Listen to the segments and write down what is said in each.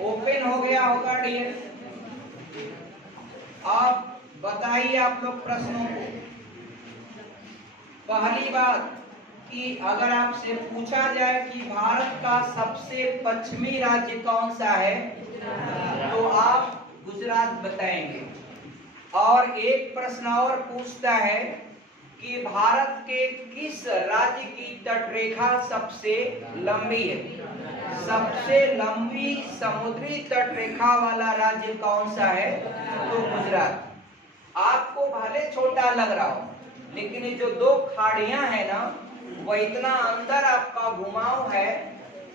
Open हो गया होगा डियर। अब बताइए आप लोग प्रश्नों को। पहली बात कि अगर आपसे पूछा जाए कि भारत का सबसे पश्चिमी राज्य कौन सा है, तो आप गुजरात बताएंगे। और एक प्रश्न और पूछता है कि भारत के किस राज्य की तटरेखा सबसे लंबी है। सबसे लंबी समुद्री तटरेखा वाला राज्य कौन सा है, तो गुजरात। आपको भले छोटा लग रहा हो, लेकिन ये जो दो खाड़ियां हैं ना, वह इतना अंदर आपका घुमाव है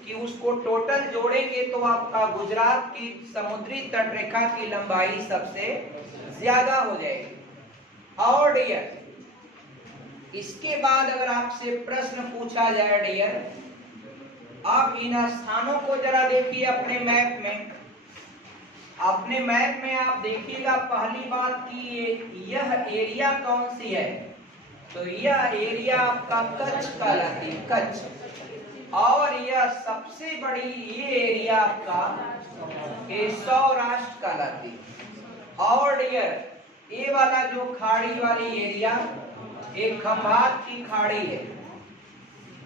कि उसको टोटल जोड़ेंगे तो आपका गुजरात की समुद्री तटरेखा की लंबाई सबसे ज्यादा हो जाएगी। और डियर, इसके बाद अगर आपसे प्रश्न पूछा जाए डियर, आप इन स्थानों को जरा देखिए अपने मैप में। अपने मैप में आप देखिएगा पहली बात कि यह एरिया कौन सी है, तो यह एरिया आपका कच्छ कहलाती है, कच्छ। और यह सबसे बड़ी ये एरिया आपका सौराष्ट्र कहलाती है। और डियर, ये वाला जो खाड़ी वाली एरिया एक खंभात की खाड़ी है,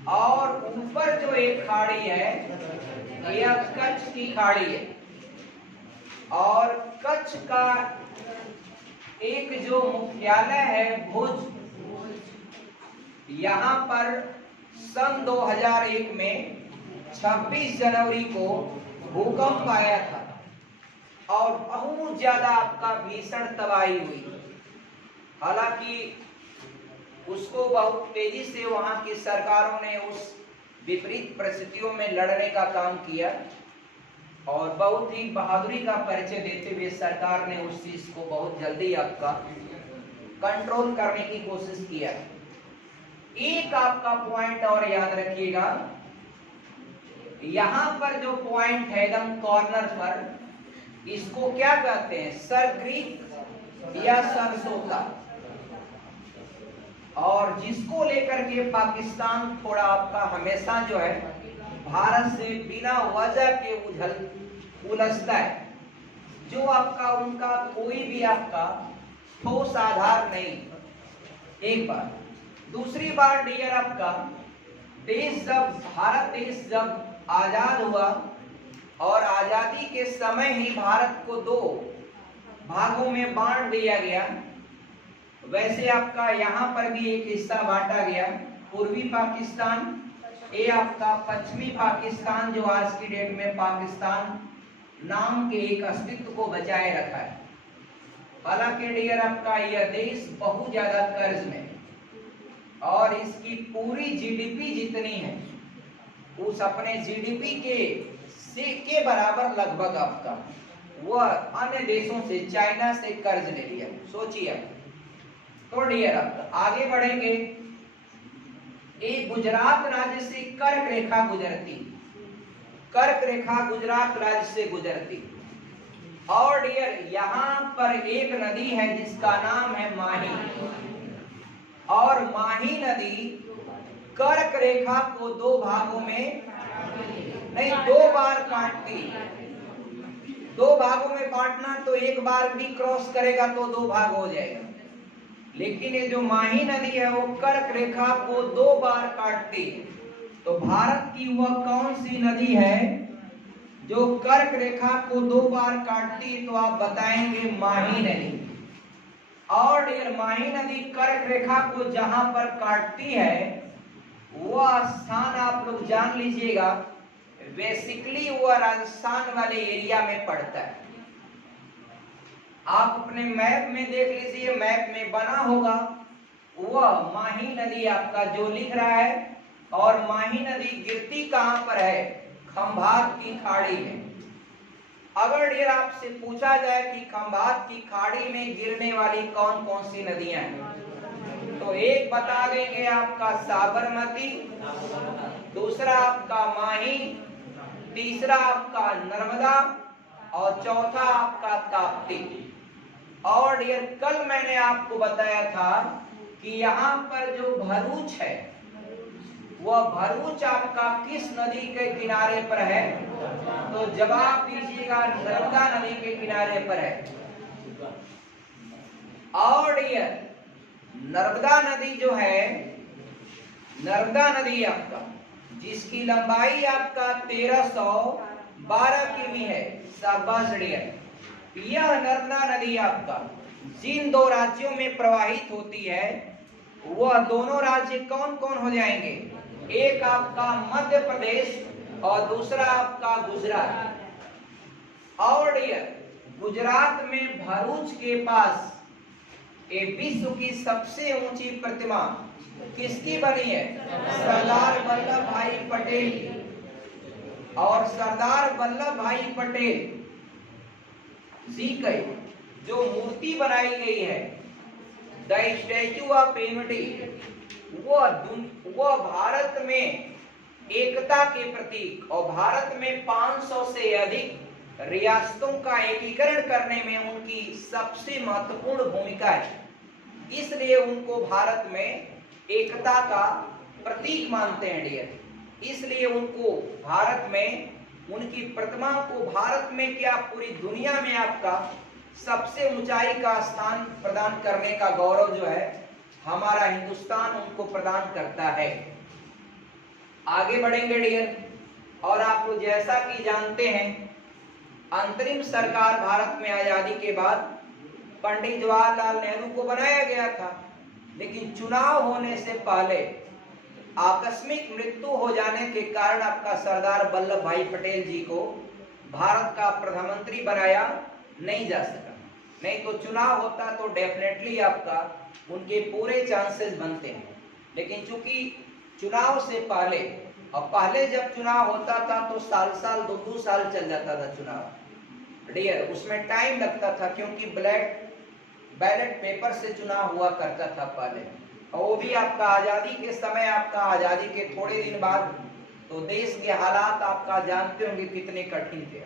और ऊपर जो एक खाड़ी है यह कच्छ की खाड़ी है। और कच्छ का एक जो मुख्यालय है भुज, यहाँ पर सन 2001 में 26 जनवरी को भूकंप आया था और बहुत ज्यादा आपका भीषण तबाही हुई। हालांकि उसको बहुत तेजी से वहां की सरकारों ने उस विपरीत परिस्थितियों में लड़ने का काम किया और बहुत ही बहादुरी का परिचय देते हुए सरकार ने उस चीज को बहुत जल्दी आपका कंट्रोल करने की कोशिश किया। एक आपका पॉइंट और याद रखिएगा, यहां पर जो पॉइंट है एकदम कॉर्नर पर, इसको क्या कहते हैं, सर क्रीक या सरसोता। और जिसको लेकर के पाकिस्तान थोड़ा आपका हमेशा जो है भारत से बिना वजह के उलझता है, जो आपका उनका कोई भी आपका ठोस आधार नहीं। एक बार। दूसरी बार डियर, आपका देश जब भारत देश जब आजाद हुआ और आजादी के समय ही भारत को दो भागों में बांट दिया गया। वैसे आपका यहाँ पर भी एक हिस्सा बांटा गया, पूर्वी पाकिस्तान, ये आपका पश्चिमी पाकिस्तान जो आज की डेट में पाकिस्तान नाम के एक अस्तित्व को बचाए रखा है। हालांकि डियर, आपका यह देश बहुत ज्यादा कर्ज में और इसकी पूरी जीडीपी जितनी है उस अपने जीडीपी के बराबर लगभग आपका वह अन्य देशों से, चाइना से कर्ज ले लिया। सोचिए आप। तो डियर, आप आगे बढ़ेंगे। एक गुजरात राज्य से कर्क रेखा गुजरती, कर्क रेखा गुजरात राज्य से गुजरती। और डियर, यहाँ पर एक नदी है जिसका नाम है माही, और माही नदी कर्क रेखा को दो भागों में नहीं, दो बार काटती। दो भागों में बांटना तो एक बार भी क्रॉस करेगा तो दो भाग हो जाएगा, लेकिन ये जो माही नदी है वो कर्क रेखा को दो बार काटती है। तो भारत की वह कौन सी नदी है जो कर्क रेखा को दो बार काटती है, तो आप बताएंगे माही नदी। और डियर, माही नदी कर्क रेखा को जहां पर काटती है वह स्थान आप लोग जान लीजिएगा, बेसिकली वह राजस्थान वाले एरिया में पड़ता है। आप अपने मैप में देख लीजिए, मैप में बना होगा वह माही नदी आपका जो लिख रहा है। और माही नदी गिरती कहां पर है, खंभात की खाड़ी में। अगर डियर आपसे पूछा जाए कि खंभात की खाड़ी में गिरने वाली कौन कौन सी नदियां हैं, तो एक बता देंगे आपका साबरमती, दूसरा आपका माही, तीसरा आपका नर्मदा और चौथा आपका ताप्ती। और डियर, कल मैंने आपको बताया था कि यहाँ पर जो भरूच है वह भरूच आपका किस नदी के किनारे पर है, तो जवाब दीजिए देखिएगा नर्मदा नदी के किनारे पर है। और डियर नर्मदा नदी जो है, नर्मदा नदी आपका जिसकी लंबाई आपका 1312 किमी है। शाबाश डियर। यह नर्मदा नदी आपका जिन दो राज्यों में प्रवाहित होती है वह दोनों राज्य कौन कौन हो जाएंगे? एक आपका मध्य प्रदेश और दूसरा आपका गुजरात। और डियर गुजरात में भरूच के पास ये विश्व की सबसे ऊंची प्रतिमा किसकी बनी है? सरदार वल्लभ भाई पटेल की। और सरदार वल्लभ भाई पटेल जी की जो मूर्ति बनाई गई है द स्टैचू ऑफ यूनिटी, वो भारत में एकता के प्रतीक और भारत में 500 से अधिक रियासतों का एकीकरण करने में उनकी सबसे महत्वपूर्ण भूमिका है। इसलिए उनको भारत में एकता का प्रतीक मानते हैं डियर। इसलिए उनको भारत में उनकी प्रतिमा को भारत में क्या पूरी दुनिया में आपका सबसे ऊंचाई का स्थान प्रदान करने का गौरव जो है हमारा हिंदुस्तान उनको प्रदान करता है। आगे बढ़ेंगे डियर। और आप लोग जैसा कि जानते हैं अंतरिम सरकार भारत में आजादी के बाद पंडित जवाहरलाल नेहरू को बनाया गया था, लेकिन चुनाव होने से पहले आकस्मिक मृत्यु हो जाने के कारण आपका सरदार वल्लभ भाई पटेल जी को भारत का प्रधानमंत्री बनाया नहीं जा सका। नहीं तो चुनाव होता तो डेफिनेटली आपका उनके पूरे चांसेस बनते हैं। लेकिन चूंकि चुनाव से पहले, और पहले जब चुनाव होता था तो साल 2 साल चल जाता था चुनाव डियर, उसमें टाइम लगता था क्योंकि बैलेट पेपर से चुनाव हुआ करता था पहले। और वो भी आपका आजादी के समय, आपका आजादी के थोड़े दिन बाद तो देश के हालात आपका जानते होंगे कितने कठिन थे।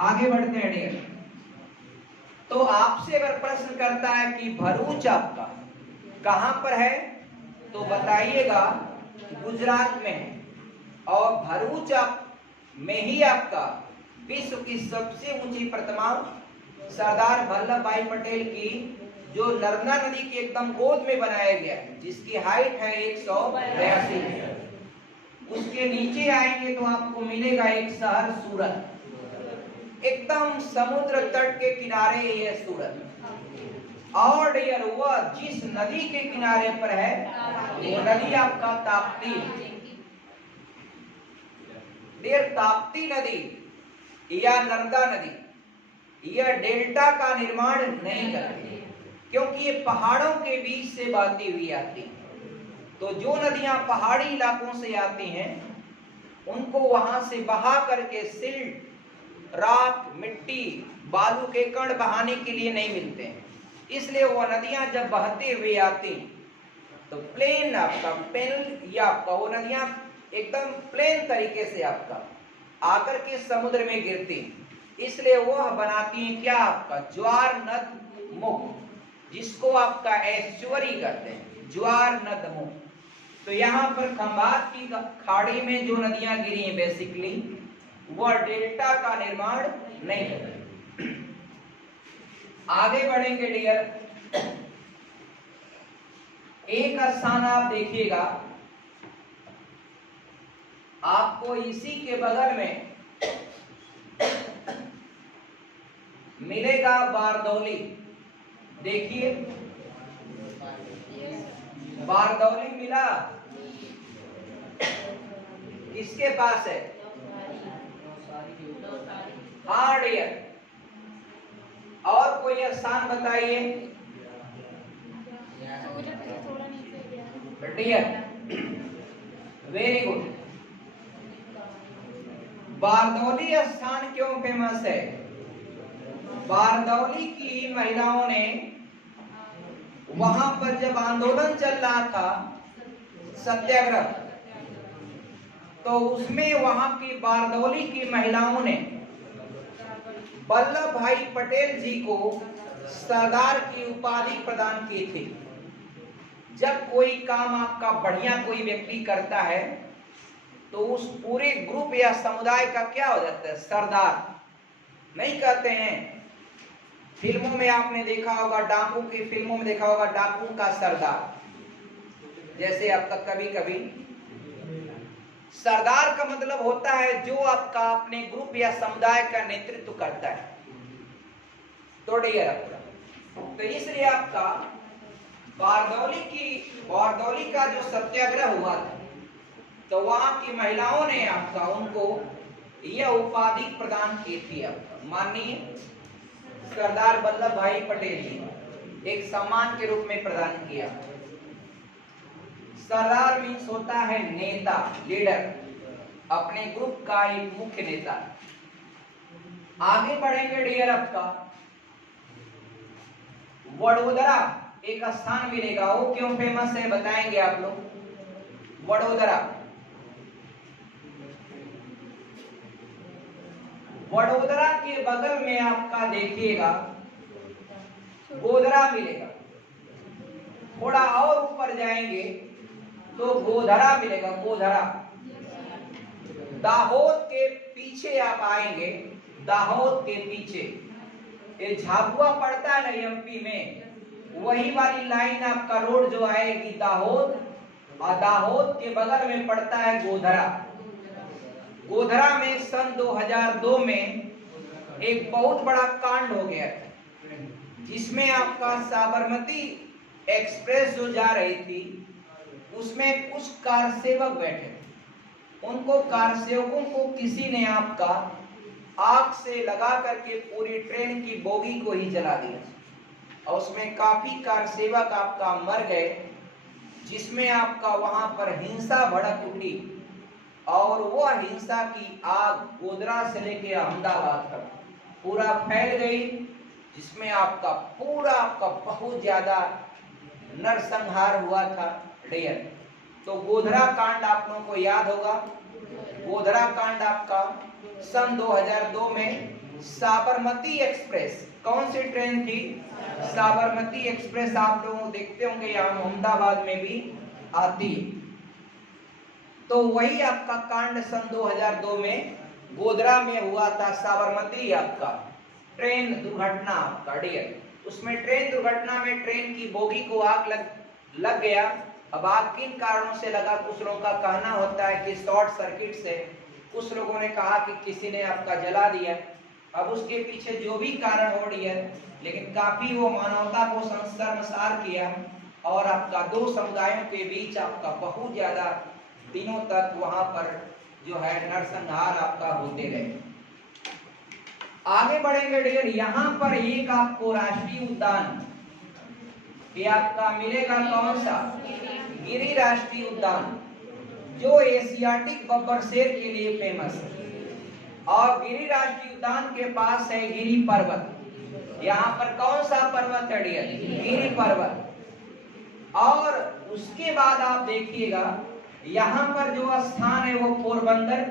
आगे बढ़ते हैं डियर। तो आपसे अगर प्रश्न करता है कि भरूच आपका कहां पर है तो बताइएगा गुजरात में है। और भरूच में ही आपका विश्व की सबसे ऊंची प्रतिमा सरदार वल्लभ भाई पटेल की जो नर्मदा नदी के एकदम गोद में बनाया गया है, जिसकी हाइट है 182 मीटर। उसके नीचे आएंगे तो आपको मिलेगा एक शहर सूरत, एकदम समुद्र तट के किनारे ये सूरत। और डियर वह जिस नदी के किनारे पर है वो नदी आपका ताप्ती। डियर ताप्ती नदी या नर्मदा नदी यह डेल्टा का निर्माण नहीं करती क्योंकि ये पहाड़ों के बीच से बहती हुई आती है। तो जो नदियां पहाड़ी इलाकों से आती हैं उनको वहां से बहा करके सिल्ट, राख, मिट्टी, बालू के कण बहाने के लिए नहीं मिलते हैं। इसलिए वह नदियां जब बहते हुए आती तो प्लेन आपका पेन या आपका वो नदियां एकदम प्लेन तरीके से आपका आकर के समुद्र में गिरती, इसलिए वह बनाती हैं क्या आपका ज्वार नद मुख, जिसको आपका एस्चुअरी कहते हैं, ज्वार नद मुख। तो यहाँ पर खंभात की खाड़ी में जो नदियां गिरी हैं बेसिकली वह डेल्टा का निर्माण नहीं करती। आगे बढ़ेंगे डियर। एक स्थान आप देखिएगा, आपको इसी के बगल में मिलेगा बारदौली। देखिए बारदौली मिला, किसके पास है? हाँ डियर। और कोई स्थान बताइए डियर। Very good. बारदौली स्थान क्यों फेमस है? बारदौली की महिलाओं ने वहां पर जब आंदोलन चल रहा था सत्याग्रह, तो उसमें वहां की बारदौली की महिलाओं ने वल्लभ भाई पटेल जी को सरदार की उपाधि प्रदान की थी। जब कोई काम आपका बढ़िया कोई व्यक्ति करता है तो उस पूरे ग्रुप या समुदाय का क्या हो जाता है? सरदार। नहीं कहते हैं। फिल्मों में आपने देखा होगा, डाकू की फिल्मों में देखा होगा, डाकू का सरदार, जैसे आपका कभी कभी सरदार का मतलब होता है जो आपका अपने ग्रुप या समुदाय का नेतृत्व करता है। तो डियर आपका, तो इसलिए आपका बारदौली का जो सत्याग्रह हुआ था, तो वहां की महिलाओं ने आपका उनको यह उपाधि प्रदान की थी, आपका माननीय सरदार वल्लभ भाई पटेल जी, एक सम्मान के रूप में प्रदान किया। सरदार मीन्स होता है नेता, लीडर, अपने ग्रुप का एक मुख्य नेता। आगे बढ़ेंगे डियर आपका, वडोदरा एक स्थान मिलेगा, वो क्यों फेमस है बताएंगे आप लोग। वडोदरा के बगल में आपका देखिएगा गोधरा मिलेगा। थोड़ा और ऊपर जाएंगे तो गोधरा मिलेगा, गोधरा। दाहोद के पीछे आप आएंगे, दाहोद के पीछे ये झाबुआ पड़ता है ना एमपी में, वही वाली लाइन आपका रोड जो आएगी दाहोद, और दाहोद के बगल में पड़ता है गोधरा। गोधरा में सन 2002 में एक बहुत बड़ा कांड हो गया, जिसमें आपका साबरमती एक्सप्रेस जो जा रही थी, उसमें कुछ कार सेवक बैठे, उनको कार सेवकों को किसी ने आपका आग से लगा करके पूरी ट्रेन की बोगी को ही जला दिया, और उसमें काफी कार सेवक आपका मर गए, जिसमें आपका वहां पर हिंसा भड़क उठी, और वह हिंसा की आग गोधरा से लेके अहमदाबाद तक पूरा फैल गई, जिसमें आपका बहुत ज्यादा नरसंहार हुआ था डियर। तो गोधरा कांड आप लोगों को याद होगा। गोधरा कांड आपका सन 2002 में साबरमती एक्सप्रेस, कौन सी ट्रेन थी? साबरमती एक्सप्रेस। आप लोग देखते होंगे यहाँ अहमदाबाद में भी आती है। तो वही आपका कांड सन 2002 में गोधरा में हुआ था, साबरमती आपका ट्रेन दुर्घटना आपका डियर। उसमें ट्रेन दुर्घटना में ट्रेन की बोगी को आग लग गया। अब आग किन कारणों से लगा, कुछ लोगों का कहना होता है कि शॉर्ट सर्किट से, कुछ लोगों ने कहा कि किसी ने आपका जला दिया। अब उसके पीछे जो भी कारण हो रही है, लेकिन काफी वो मानवता को शर्मसार किया, और आपका दो समुदायों के बीच आपका बहुत ज्यादा दिनों तक वहां पर जो है नरसंहार आपका होते रहे। आगे बढ़ेंगे डियर, यहाँ पर एक आपको राष्ट्रीय उद्यान ये आपका मिलेगा, कौन सा? गिरि राष्ट्रीय उद्यान, जो एशियाटिक बब्बर शेर के लिए फेमस है। और गिरि राष्ट्रीय उद्यान के पास है गिरि पर्वत। यहाँ पर कौन सा पर्वत है डियर? गिरि पर्वत। और उसके बाद आप देखिएगा यहाँ पर जो स्थान है वो पोरबंदर,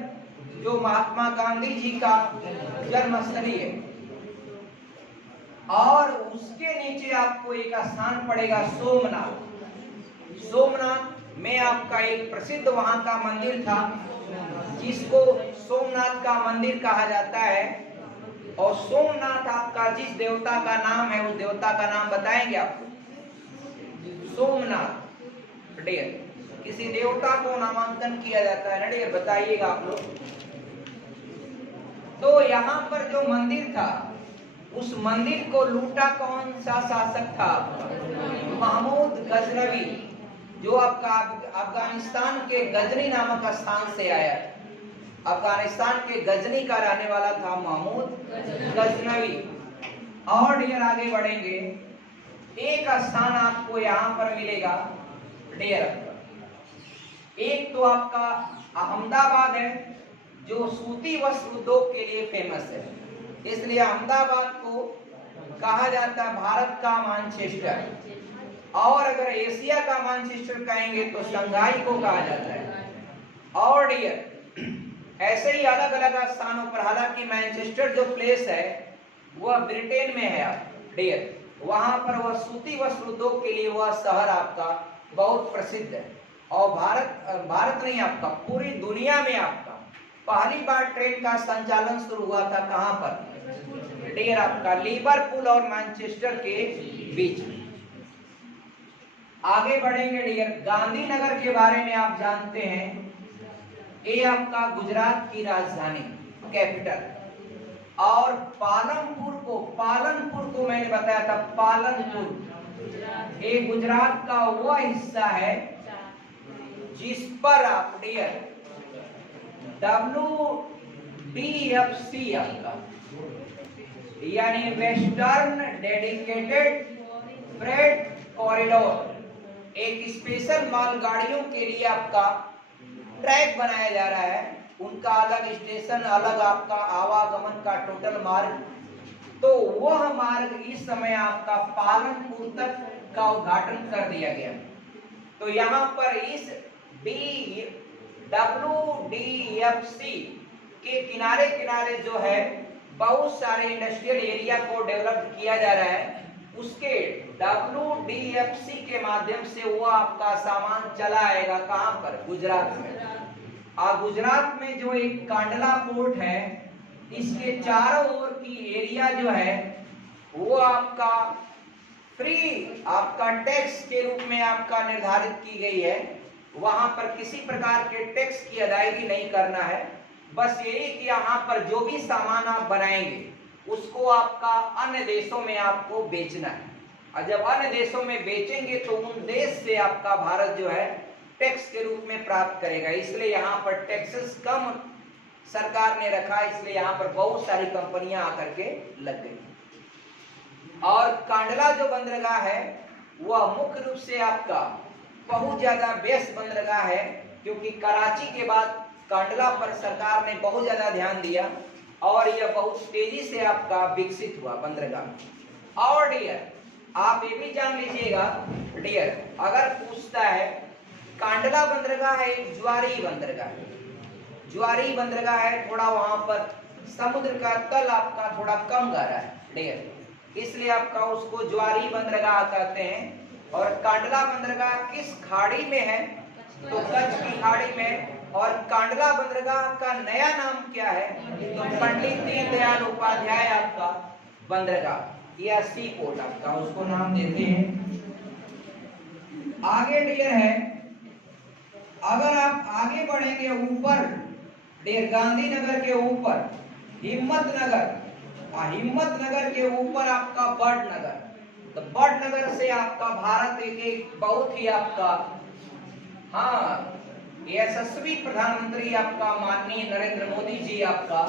जो महात्मा गांधी जी का जन्मस्थली है। और उसके नीचे आपको एक स्थान पड़ेगा सोमनाथ। सोमनाथ में आपका एक प्रसिद्ध वहां का मंदिर था, जिसको सोमनाथ का मंदिर कहा जाता है। और सोमनाथ आपका जिस देवता का नाम है, उस देवता का नाम बताएंगे आपको? सोमनाथ डियर, किसी देवता को नामांकन किया जाता है ना डियर, बताइएगा आप लोग। तो यहाँ पर जो मंदिर था, उस मंदिर को लूटा कौन सा शासक था? महमूद गजनवी, जो आपका अफगानिस्तान के गजनी नामक स्थान से आया। अफगानिस्तान के गजनी का रहने वाला था महमूद गजनवी। और डियर आगे बढ़ेंगे, एक स्थान आपको यहाँ पर मिलेगा डियर। एक तो आपका अहमदाबाद है, जो सूती वस्त्र उद्योग के लिए फेमस है, इसलिए अहमदाबाद को कहा जाता है भारत का मैनचेस्टर। और अगर एशिया का मैनचेस्टर कहेंगे तो शंघाई को कहा जाता है। और डियर ऐसे ही अलग अलग स्थानों पर, हालांकि मैनचेस्टर जो प्लेस है वह ब्रिटेन में है डियर, वहां पर वह सूती वस्त्र उद्योग के लिए वह शहर आपका बहुत प्रसिद्ध है। और भारत नहीं, आपका पूरी दुनिया में आपका पहली बार ट्रेन का संचालन शुरू हुआ था कहां पर डियर आपका लिवरपूल और मैनचेस्टर के बीच में। आगे बढ़ेंगे डियर, गांधीनगर के बारे में आप जानते हैं, ये आपका गुजरात की राजधानी कैपिटल, और पालनपुर को मैंने बताया था, पालनपुर ये गुजरात का वह हिस्सा है जिस पर आप डियर WDFC आपका यानी वेस्टर्न डेडिकेटेड फ्रेट कॉरिडोर, एक स्पेशल मालगाड़ियों के लिए आपका ट्रैक बनाया जा रहा है, उनका अलग स्टेशन, अलग आपका आवागमन का टोटल मार्ग। तो वह मार्ग इस समय आपका पालनपुर तक का उद्घाटन कर दिया गया। तो यहाँ पर इस WDFC के किनारे किनारे जो है बहुत सारे इंडस्ट्रियल एरिया को डेवलप किया जा रहा है। उसके WDFC के माध्यम से वो आपका सामान चला आएगा कहां पर, गुजरात में। और गुजरात में जो एक कांडला पोर्ट है, इसके चारों ओर की एरिया जो है वो आपका फ्री आपका टैक्स के रूप में आपका निर्धारित की गई है। वहां पर किसी प्रकार के टैक्स की अदायगी नहीं करना है, बस यही कि यहाँ पर जो भी सामान आप बनाएंगे उसको आपका अन्य देशों में आपको बेचना है, और जब अन्य देशों में बेचेंगे तो उन देश से आपका भारत जो है टैक्स के रूप में प्राप्त करेगा। इसलिए यहाँ पर टैक्सेस कम सरकार ने रखा, इसलिए यहाँ पर बहुत सारी कंपनियां आकर के लग गई। और कांडला जो बंदरगाह है वह मुख्य रूप से आपका बहुत ज्यादा बेस्ट बंदरगाह है, क्योंकि कराची के बाद कांडला पर सरकार ने बहुत ज्यादा ध्यान दिया और यह बहुत तेजी से आपका विकसित हुआ बंदरगाह। और डियर आप ये भी जान लीजिएगा डियर, अगर पूछता है कांडला बंदरगाह है ज्वारी बंदरगाह, ज्वारी बंदरगाह है, थोड़ा वहां पर समुद्र का तल आपका थोड़ा कम गहरा है डियर, इसलिए आपका उसको ज्वारी बंदरगाह कहते हैं। और कांडला बंदरगाह किस खाड़ी में है, तो कच्छ की खाड़ी में। और कांडला बंदरगाह का नया नाम क्या है, तो पंडित दीनदयाल उपाध्याय आपका बंदरगाह या सी पोर्ट आपका उसको नाम देते हैं। आगे डियर है, अगर आप आगे बढ़ेंगे ऊपर डियर गांधीनगर के ऊपर हिम्मतनगर, हिम्मतनगर के ऊपर आपका बड़नगर, तो बड़नगर से आपका भारत एक बहुत ही आपका यशस्वी प्रधानमंत्री आपका माननीय नरेंद्र मोदी जी आपका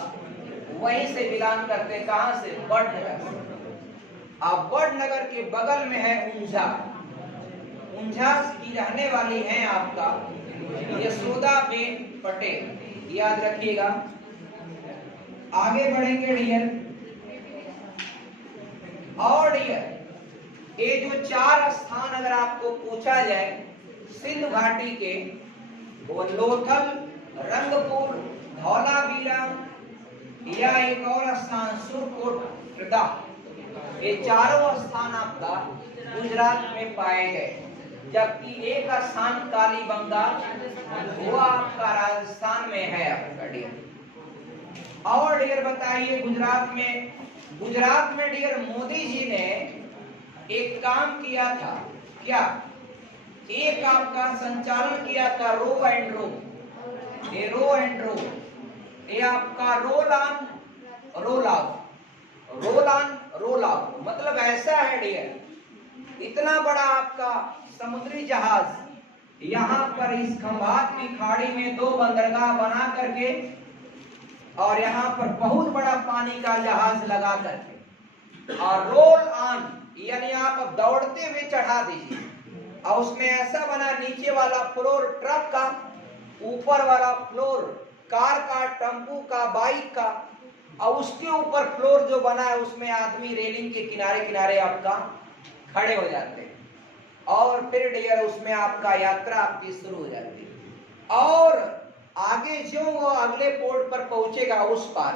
वहीं से बिलोंग करते, कहां से, बड़नगर से। अब बड़नगर के बगल में है ऊंझा, ऊंझा की रहने वाली हैं आपका यशोदाबेन पटेल, याद रखिएगा। आगे बढ़ेंगे डियर, और डियर ये जो चार स्थान अगर आपको पूछा जाए सिंधु घाटी के, वो लोथल, रंगपुर, धौलावीरा या एक और स्थान सुरकोट, ये चारों स्थान आपका गुजरात में पाए गए, जबकि एक स्थान कालीबंगा वो आपका राजस्थान में है आपका डियर। और डियर बताइए गुजरात में डियर मोदी जी ने एक काम किया था, क्या, एक आपका संचालन किया था रो एंड रो, ये रो एंड रो, ये आपका roll on roll of, roll on roll of, मतलब ऐसा है डियर, इतना बड़ा आपका समुद्री जहाज यहाँ पर इस खंभात की खाड़ी में दो बंदरगाह बना करके और यहाँ पर बहुत बड़ा पानी का जहाज लगा करके, और रोल ऑन यानी आप दौड़ते हुए चढ़ा दीजिए, और उसमें ऐसा बना नीचे वाला फ्लोर ट्रक का, ऊपर वाला फ्लोर कार का, टेम्पू का, बाइक का, और उसके ऊपर फ्लोर जो बना है उसमें आदमी रेलिंग के किनारे किनारे आपका खड़े हो जाते हैं, और फिर डियर उसमें आपका यात्रा आपकी शुरू हो जाती है। और आगे जो वो अगले पोर्ट पर पहुंचेगा उस पार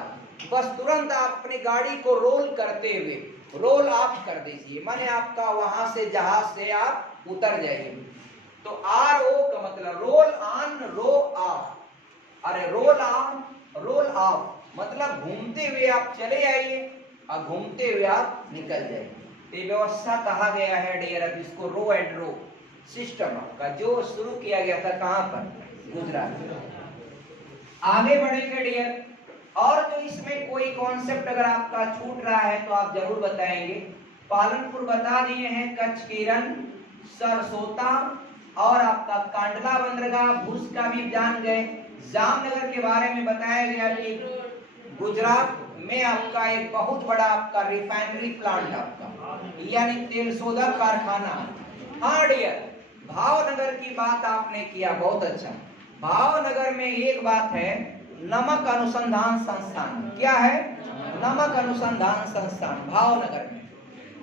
बस तुरंत आप अपनी गाड़ी को रोल करते हुए रोल ऑफ कर दीजिए, माने आपका वहां से जहाज से आप उतर जाइए। तो RO का मतलब रोल ऑन रो ऑफ, अरे रोल ऑन रोल ऑफ मतलब घूमते हुए आप चले आइए और घूमते हुए आप निकल जाइए। ये व्यवस्था कहा गया है डियर, अब इसको रो एंड रो सिस्टम का जो शुरू किया गया था कहां पर, गुजरात। आगे बढ़ेंगे डियर, और जो इसमें कोई कॉन्सेप्ट अगर आपका छूट रहा है तो आप जरूर बताएंगे। पालनपुर बता दिए हैं, कच्छ किरण, सरसोता और आपका कांडला बंदरगाह, भुज का भी जान गए। जामनगर के बारे में बताया गया कि गुजरात में आपका एक बहुत बड़ा आपका रिफाइनरी प्लांट आपका यानी तेल शोधक कारखाना। हाँ डियर, भावनगर की बात आपने किया, बहुत अच्छा। भावनगर में एक बात है, नमक अनुसंधान संस्थान। क्या है? नमक अनुसंधान संस्थान भावनगर में।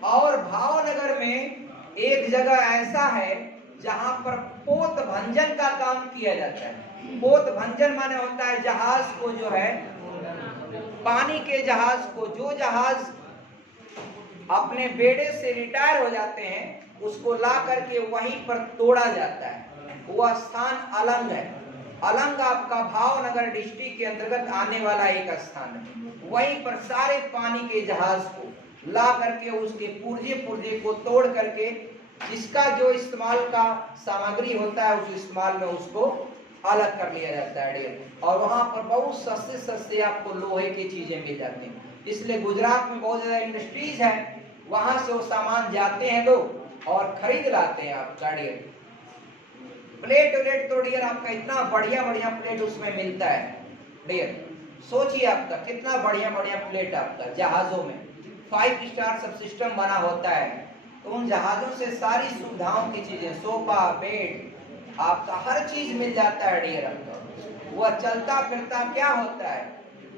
और भावनगर में एक जगह ऐसा है जहां पर पोत भंजन का काम किया जाता है। पोत भंजन माने होता है जहाज को जो है, पानी के जहाज को, जो जहाज अपने बेड़े से रिटायर हो जाते हैं उसको ला करके वहीं पर तोड़ा जाता है। वह स्थान अलंग है। अलंग आपका भावनगर डिस्ट्रिक्ट के अंतर्गत आने वाला एक स्थान है। वहीं पर सारे पानी के जहाज को ला करके उसके पुर्जे पुर्जे को तोड़ करके जिसका जो इस्तेमाल का सामग्री होता है उस इस्तेमाल में उसको अलग कर लिया जाता है डियर। और वहां पर बहुत सस्ते सस्ते आपको लोहे की चीजें मिल जाती हैं। इसलिए गुजरात में बहुत ज्यादा इंडस्ट्रीज है, वहां से वो सामान जाते हैं लोग और खरीद लाते हैं आप डियर। प्लेट व्लेट तो डियर आपका इतना बढ़िया बढ़िया प्लेट उसमें मिलता है डियर। सोचिए आपका कितना बढ़िया बढ़िया प्लेट आपका जहाजों में 5 स्टार सब सिस्टम बना होता है। तो उन जहाजों से सारी सुविधाओं की चीजें, सोफा बेड आपका हर चीज मिल जाता है डियर आपका। वह चलता फिरता क्या होता है,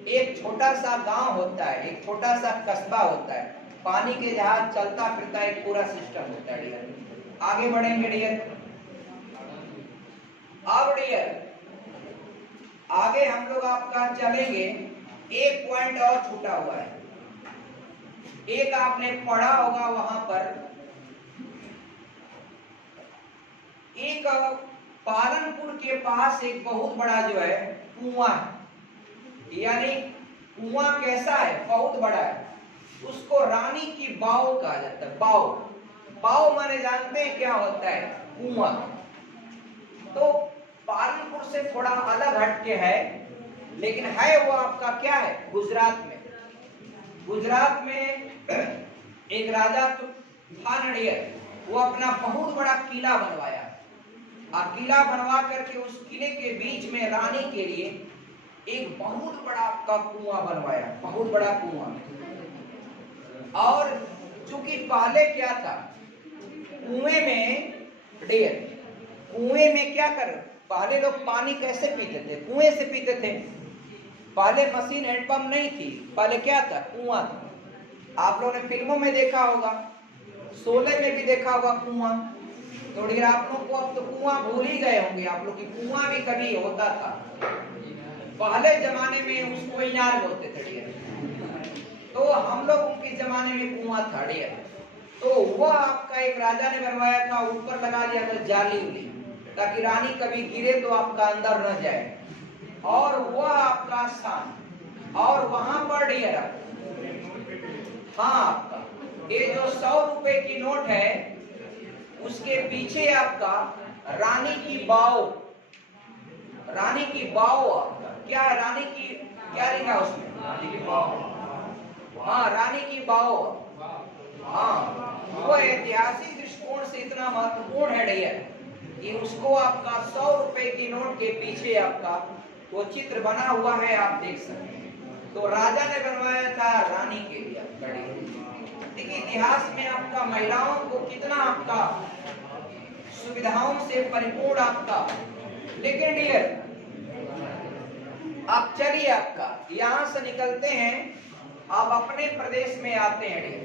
एक छोटा सा गांव होता है, एक छोटा सा कस्बा होता है, पानी के जहाज चलता फिरता एक पूरा सिस्टम होता है डियर। आगे बढ़ेंगे डियर। अब डियर आगे हम लोग आपका चलेंगे, एक पॉइंट और छूटा हुआ है। एक आपने पढ़ा होगा वहां पर, एक पालनपुर के पास एक बहुत बड़ा जो है कुआं है, यानी कुआं कैसा है, बहुत बड़ा है। उसको रानी की बाव कहा जाता है। बाव, बाव माने जानते हैं क्या होता है, कुआं। तो पालनपुर से थोड़ा अलग हटके है, लेकिन है वो आपका क्या है, गुजरात में। गुजरात में एक राजा था डियर, वो अपना बहुत बड़ा किला बनवाया। किला बनवा करके उस किले के बीच में रानी के लिए एक बहुत बड़ा आपका कुआं बनवाया, बहुत बड़ा कुआं। और चूंकि पहले क्या था, कुएं में डियर, कुएं में क्या कर, पहले लोग पानी कैसे पीते थे, कुएं से पीते थे। पहले मशीन हैंडपंप नहीं थी, पहले क्या था, कुआं था। आप लोगों ने फिल्मों में देखा होगा, शोले में भी देखा होगा कुआं। तो डियर आप लोग को अब तो कुआं भूल ही गए होंगे आप लोग कि कुआं भी कभी होता था। पहले जमाने में उसको इनार बोलते थे डियर, तो हम लोग उनके जमाने में कुआं था डियर। तो वह आपका एक राजा ने बनवाया था, ऊपर लगा दिया था जाली उली, ताकि रानी कभी गिरे तो आपका अंदर न जाए। और वह आपका स्थान, और वहां पर डियर हाँ आपका ये जो 100 रुपए की नोट है उसके पीछे आपका रानी की बाव, रानी की बाव क्या, रानी की क्या लिखा उसमें, रानी की बाव। हाँ रानी की बाव। हाँ वो ऐतिहासिक दृष्टिकोण से इतना महत्वपूर्ण है डियर कि उसको आपका 100 रुपए की नोट के पीछे आपका वो चित्र बना हुआ है, आप देख सकते हैं। तो राजा ने बनवाया था रानी के लिए। देखिए इतिहास में आपका महिलाओं को कितना आपका सुविधाओं से परिपूर्ण आपका। लेकिन डियर आप चलिए आपका यहां से निकलते हैं, आप अपने प्रदेश में आते हैं डियर।